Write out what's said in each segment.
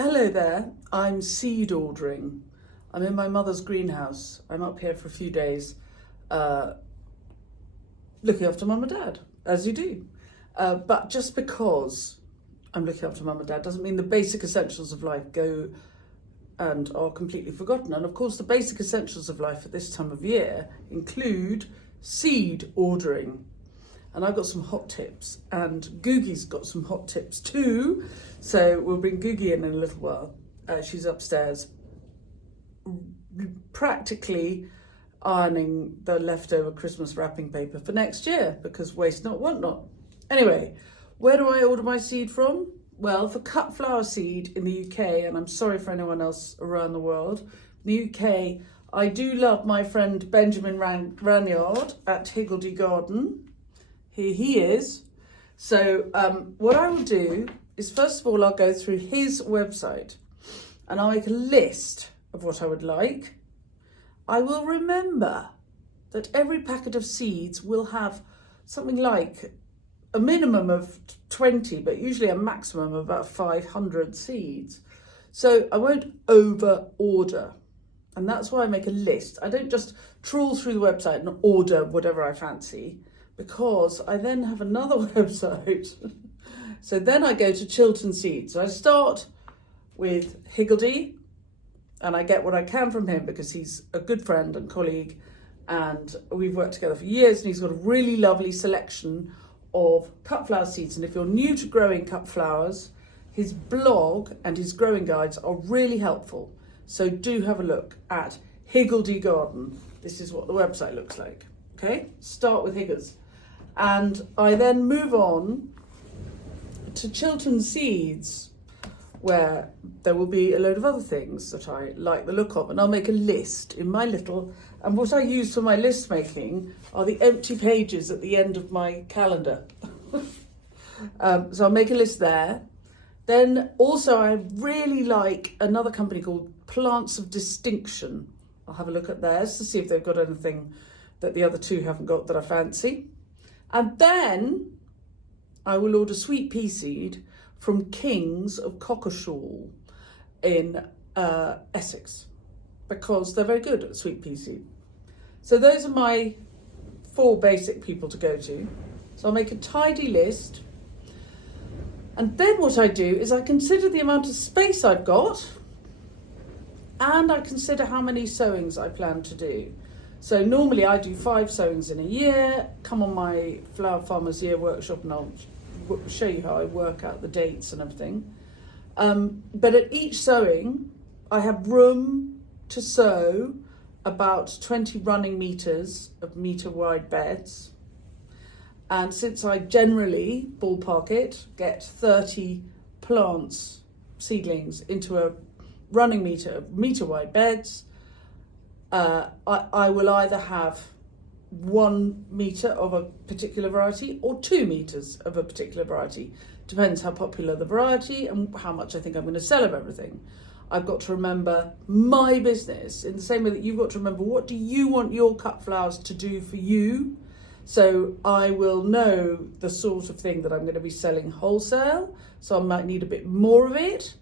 Hello there, I'm seed ordering. I'm in my mother's greenhouse. I'm up here for a few days looking after mum and dad, as you do. But just because I'm looking after mum and dad doesn't mean the basic essentials of life go and are completely forgotten. And of course, the basic essentials of life at this time of year include seed ordering. And I've got some hot tips, and Googie's got some hot tips too. So we'll bring Googie in a little while. She's upstairs practically ironing the leftover Christmas wrapping paper for next year, because waste not, want not. Anyway, where do I order my seed from? Well, for cut flower seed in the UK, and I'm sorry for anyone else around the world, in the UK, I do love my friend Benjamin Ranyard at Higgledy Garden. Here he is. So what I will do is, first of all, I'll go through his website and I'll make a list of what I would like. I will remember that every packet of seeds will have something like a minimum of 20, but usually a maximum of about 500 seeds. So I won't over order. And that's why I make a list. I don't just trawl through the website and order whatever I fancy, because I then have another website. So then I go to Chiltern Seeds. So I start with Higgledy and I get what I can from him because he's a good friend and colleague, and we've worked together for years, and he's got a really lovely selection of cut flower seeds. And if you're new to growing cut flowers, his blog and his growing guides are really helpful. So do have a look at Higgledy Garden. This is what the website looks like. Okay, start with Higgles. And I then move on to Chiltern Seeds, where there will be a load of other things that I like the look of, and I'll make a list in my little, and what I use for my list making are the empty pages at the end of my calendar. So I'll make a list there. Then also I really like another company called Plants of Distinction. I'll have a look at theirs to see if they've got anything that the other two haven't got that I fancy. And then I will order sweet pea seed from Kings of Cockershaw in Essex, because they're very good at sweet pea seed. So those are my 4 basic people to go to. So I'll make a tidy list. And then what I do is I consider the amount of space I've got, and I consider how many sowings I plan to do. So normally I do 5 sowings in a year. Come on my Flower Farmers Year workshop and I'll show you how I work out the dates and everything. But at each sowing, I have room to sow about 20 running meters of meter wide beds. And since I generally, ballpark it, get 30 plants, seedlings, into a running meter wide beds, I will either have 1 meter of a particular variety or 2 meters of a particular variety. Depends how popular the variety and how much I think I'm going to sell of everything. I've got to remember my business in the same way that you've got to remember what do you want your cut flowers to do for you. So I will know the sort of thing that I'm going to be selling wholesale, so I might need a bit more of it.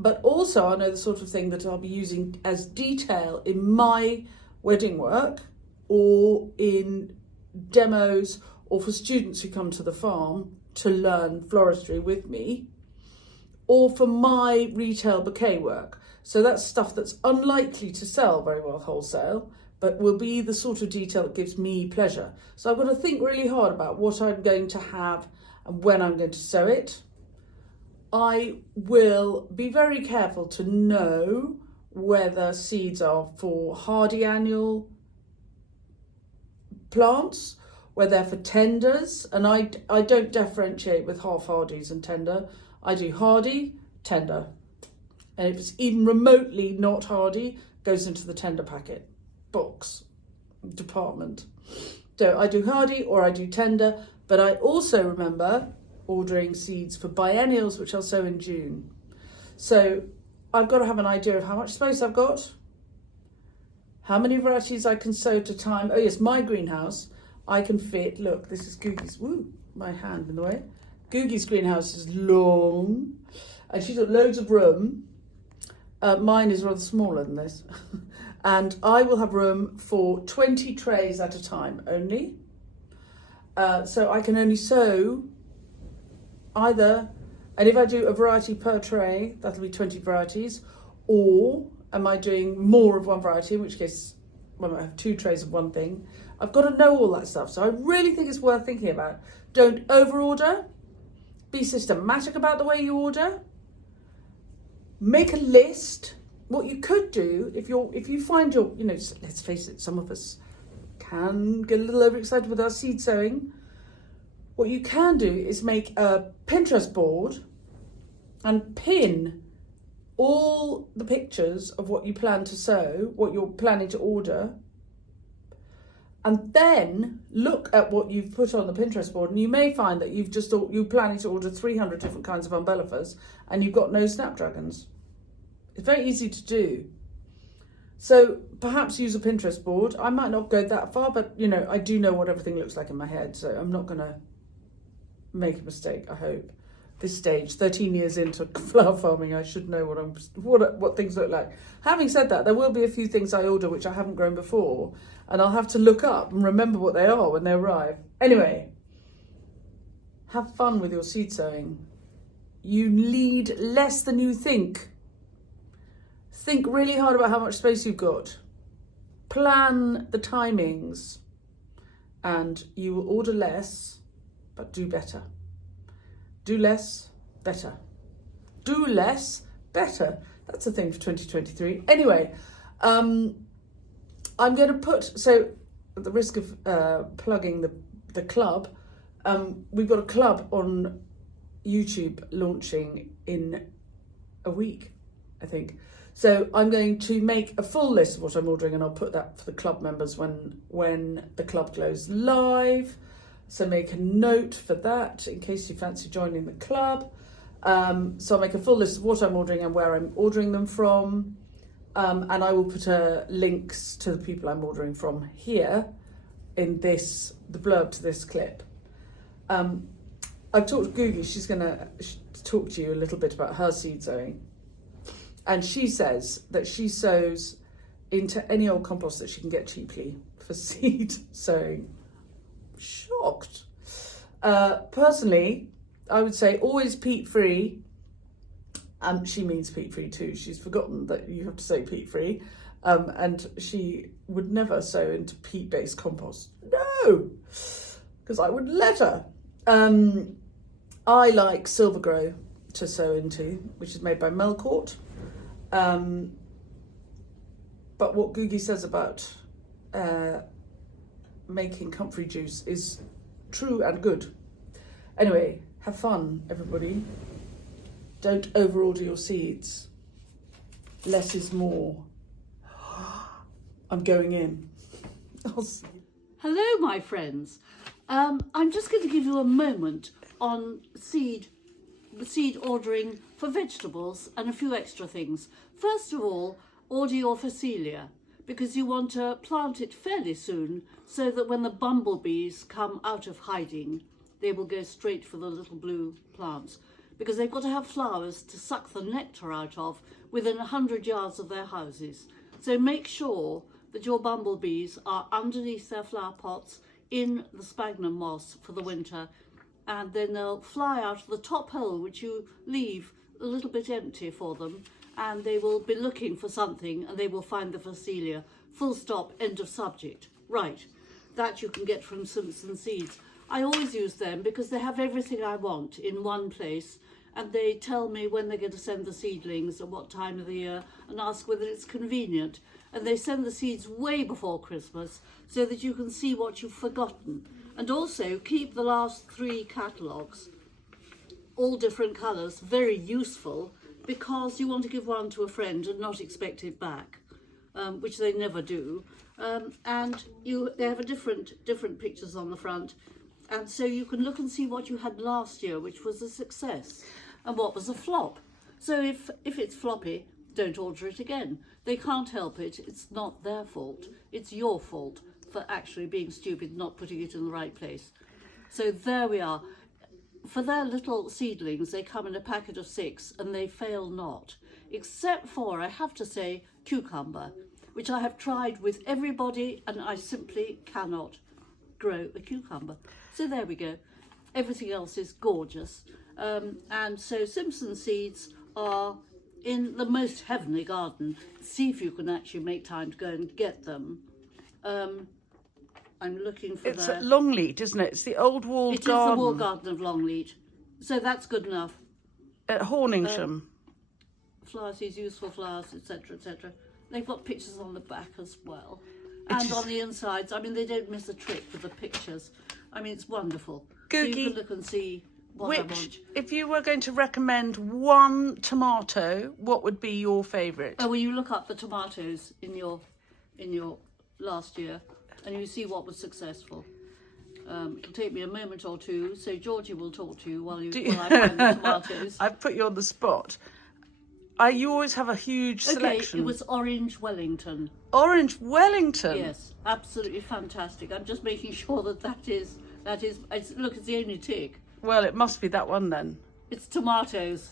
But also I know the sort of thing that I'll be using as detail in my wedding work, or in demos, or for students who come to the farm to learn floristry with me, or for my retail bouquet work. So that's stuff that's unlikely to sell very well wholesale, but will be the sort of detail that gives me pleasure. So I've got to think really hard about what I'm going to have and when I'm going to sow it. I will be very careful to know whether seeds are for hardy annual plants, whether they're for tenders, and I don't differentiate with half hardies and tender. I do hardy, tender, and if it's even remotely not hardy, goes into the tender packet box department. So I do hardy or I do tender, but I also remember ordering seeds for biennials, which I'll sow in June. So I've got to have an idea of how much space I've got, how many varieties I can sow at a time. Oh yes, my greenhouse, I can fit, look, this is Googie's, my hand in the way. Googie's greenhouse is long, and she's got loads of room. Mine is rather smaller than this. And I will have room for 20 trays at a time only. So I can only sew either, and if I do a variety per tray, that'll be 20 varieties, or am I doing more of one variety, in which case I might have 2 trays of one thing. I've got to know all that stuff. So I really think it's worth thinking about. Don't over order. Be systematic about the way you order. Make a list. What you could do, if you find your, let's face it, some of us can get a little overexcited with our seed sowing. What you can do is make a Pinterest board and pin all the pictures of what you plan to sow, what you're planning to order, and then look at what you've put on the Pinterest board, and you may find that you're planning to order 300 different kinds of umbellifers and you've got no snapdragons. It's very easy to do. So perhaps use a Pinterest board. I might not go that far, but I do know what everything looks like in my head, so I'm not going to make a mistake, I hope. This stage, 13 years into flower farming, I should know what things look like. Having said that, there will be a few things I order which I haven't grown before, and I'll have to look up and remember what they are when they arrive. Anyway, have fun with your seed sowing. You need less than you think. Think really hard about how much space you've got. Plan the timings, and you will order less, but do better. Do less, better. Do less, better. That's a thing for 2023. Anyway, I'm going to put, so at the risk of plugging the club, we've got a club on YouTube launching in a week, I think. So I'm going to make a full list of what I'm ordering, and I'll put that for the club members when the club goes live. So make a note for that in case you fancy joining the club. So I'll make a full list of what I'm ordering and where I'm ordering them from. And I will put links to the people I'm ordering from here in the blurb to this clip. I've talked to Googie. She's going to talk to you a little bit about her seed sowing. And she says that she sows into any old compost that she can get cheaply for seed sowing. Shocked. Personally, I would say always peat-free. She means peat-free too. She's forgotten that you have to say peat-free. And she would never sow into peat-based compost. No! Because I wouldn't let her. I like Silver Grow to sow into, which is made by Melcourt. But what Googie says about making comfrey juice is true and good. Anyway, have fun, everybody. Don't overorder your seeds. Less is more. I'm going in. I'll see you. Hello, my friends. I'm just going to give you a moment on seed ordering for vegetables and a few extra things. First of all, order your Phacelia, because you want to plant it fairly soon so that when the bumblebees come out of hiding, they will go straight for the little blue plants, because they've got to have flowers to suck the nectar out of within 100 yards of their houses. So make sure that your bumblebees are underneath their flower pots in the sphagnum moss for the winter, and then they'll fly out of the top hole, which you leave a little bit empty for them, and they will be looking for something and they will find the Phacelia. Full stop, end of subject. Right, that you can get from Simpson Seeds. I always use them because they have everything I want in one place, and they tell me when they're going to send the seedlings and what time of the year, and ask whether it's convenient. And they send the seeds way before Christmas so that you can see what you've forgotten. And also keep the last 3 catalogues, all different colours, very useful, because you want to give one to a friend and not expect it back, which they never do. And they have different pictures on the front, and so you can look and see what you had last year, which was a success, and what was a flop. So if it's floppy, don't order it again. They can't help it. It's not their fault. It's your fault for actually being stupid, not putting it in the right place. So there we are. for their little seedlings, they come in a packet of 6 and they fail not, except for, I have to say, cucumber, which I have tried with everybody and I simply cannot grow a cucumber. So there we go. Everything else is gorgeous. And so Simpson seeds are in the most heavenly garden. See if you can actually make time to go and get them. I'm looking for It's at Longleat, isn't it? It's the old walled garden. It is the walled garden of Longleat. So that's good enough. At Horningsham. Flower seeds, useful flowers, etc., etc. They've got pictures on the back as well. And on the insides. I mean, they don't miss a trick with the pictures. I mean, it's wonderful. Googie, so you can look and see what I want. If you were going to recommend one tomato, what would be your favourite? Oh, well, you look up the tomatoes in your last year and you see what was successful. It'll take me a moment or two, so Georgie will talk to you while I find the tomatoes. I've put you on the spot. You always have a huge selection. Okay, it was Orange Wellington. Orange Wellington? Yes, absolutely fantastic. I'm just making sure that is, look, it's the only tick. Well, it must be that one then. It's tomatoes,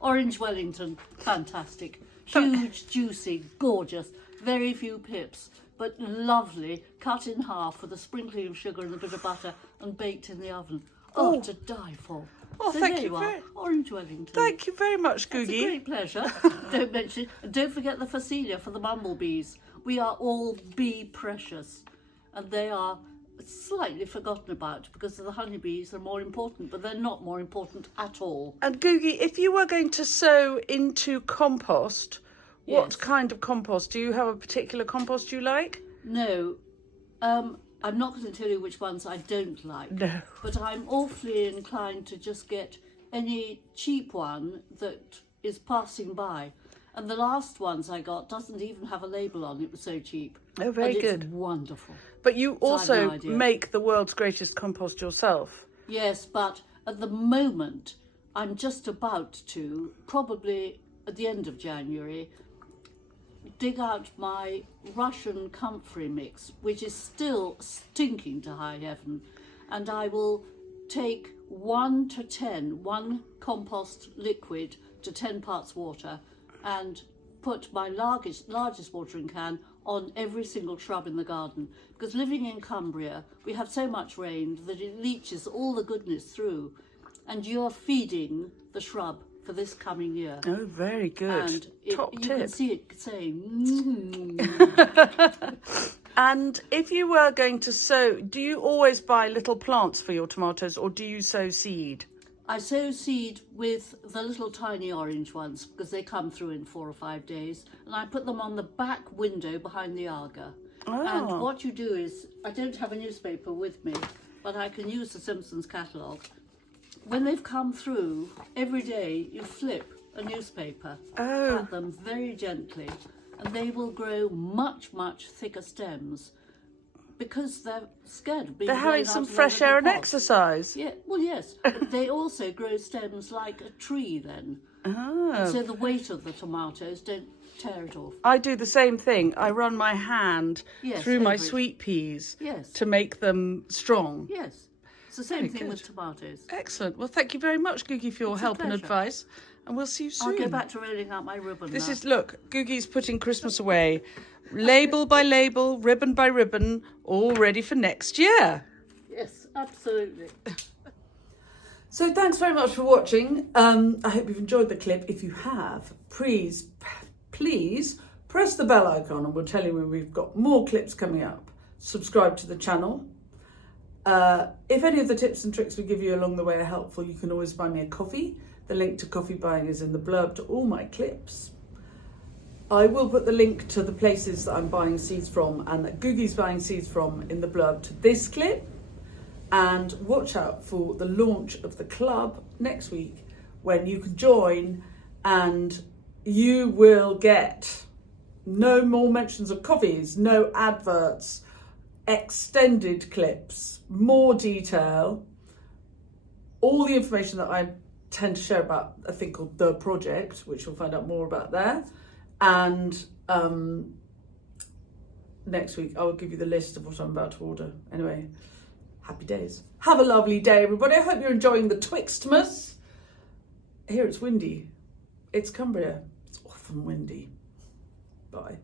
Orange Wellington, fantastic. Huge, juicy, gorgeous, very few pips, but lovely, cut in half with a sprinkling of sugar and a bit of butter and baked in the oven. Oh, to die for. Oh, so thank there you. Orange Wellington. Thank you very much, Googie. It's a great pleasure. Don't mention, and don't forget the Phacelia for the bumblebees. We are all bee precious, and they are slightly forgotten about because the honeybees are more important, but they're not more important at all. And Googie, if you were going to sow into compost, what kind of compost? Do you have a particular compost you like? No. I'm not going to tell you which ones I don't like. No. But I'm awfully inclined to just get any cheap one that is passing by. And the last ones I got doesn't even have a label on. It was so cheap. Oh, very good. It's wonderful. But you also no idea. make the world's greatest compost yourself. Yes, but at the moment, I'm just about to, probably at the end of January, dig out my Russian comfrey mix, which is still stinking to high heaven, and I will take 1 to 10, 1 compost liquid to 10 parts water, and put my largest watering can on every single shrub in the garden, because living in Cumbria we have so much rain that it leaches all the goodness through, and you're feeding the shrub for this coming year. Oh, very good. And Top you tip. can see it saying And if you were going to sow, do you always buy little plants for your tomatoes, or do you sow seed? I sow seed with the little tiny orange ones because they come through in 4 or 5 days, and I put them on the back window behind the Arga. Oh. And what you do is, I don't have a newspaper with me, but I can use the Simpsons catalogue. When they've come through, every day you flip a newspaper at them very gently, and they will grow much, much thicker stems because they're scared of being They're having blown out some of their fresh little air and pots. exercise. Yeah, well, yes. But they also grow stems like a tree then. Oh. And so the weight of the tomatoes don't tear it off. I do the same thing. I run my hand through my over it. sweet peas Yes. to make them strong. Yes. It's the same thing with tomatoes. Excellent. Well, thank you very much, Googie, for your help and pleasure. advice. And we'll see you soon. I'll go back to rolling out my ribbon This now. is, look, Googie's putting Christmas away. Label by label, ribbon by ribbon, all ready for next year. Yes, absolutely. So thanks very much for watching. I hope you've enjoyed the clip. If you have, please press the bell icon and we'll tell you when we've got more clips coming up. Subscribe to the channel. If any of the tips and tricks we give you along the way are helpful, you can always buy me a coffee. The link to coffee buying is in the blurb to all my clips. I will put the link to the places that I'm buying seeds from and that Googie's buying seeds from in the blurb to this clip. And watch out for the launch of the club next week when you can join and you will get no more mentions of coffees, no adverts, extended clips, more detail, all the information that I tend to share about a thing called The Project, which you'll find out more about there. And next week I will give you the list of what I'm about to order. Anyway, Happy days. Have a lovely day, everybody. I hope you're enjoying the Twixtmas. Here it's windy. It's Cumbria. It's often windy. Bye.